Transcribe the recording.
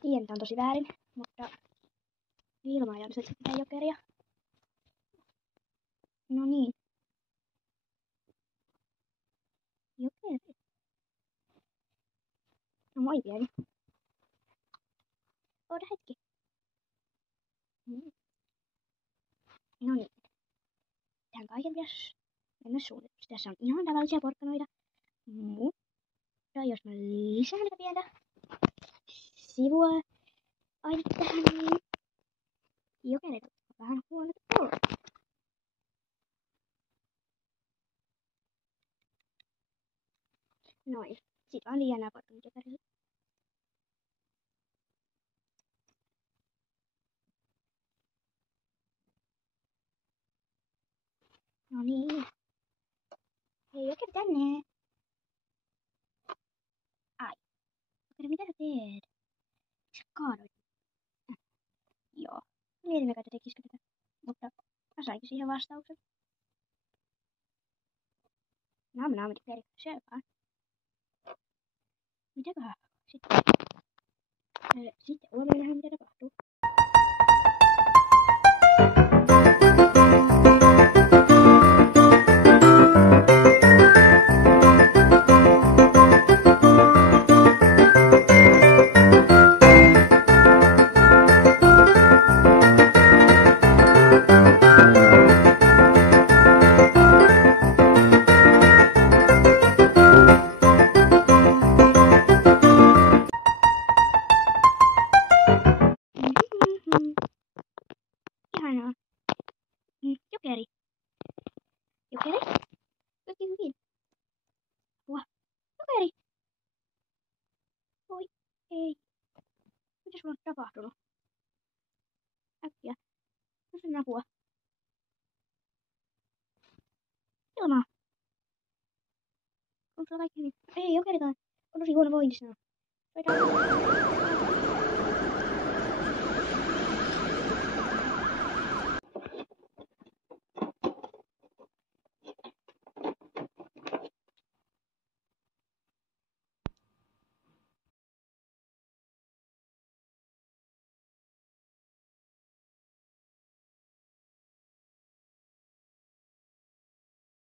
Tiedän, että on tosi väärin, mutta ilmaa ja se pitää jokeria. No niin. Jokeri. No moi pieni. Oota hetki. No niin. Tähän kaiken pitäisi mennä suunnitelmassa. Tässä on ihan tavallisia porkkanoita. Mutta jos mä lisään näitä pientä sivua ainetta tähän, niin jokereita on vähän huonot olla. Noin. Sitten vaan liian nämä porkkanat jokerille. No niin. Hei jokeri tänne. Ai. Jokeri, mitä sä teet? Sä kaadoit. Joo. Mietin, että tekisikö tätä. Mutta mä sainkin siihen vastauksen. Nam jokeri. Syöpää. Mitäköhän? Sitten huomenna nähdään, mitä tapahtuu. Ihanaa. Jokeri. Jokeri? Kaikki hyvin. Apua. Jokeri. Oi, ei. Mitä sulla on tapahtunut? Äkkiä. Kysyn apua. Ilmaa. Onko sulla kaikki hyvin? Ei, jokerikaan. On tosi huono vointi sanoo.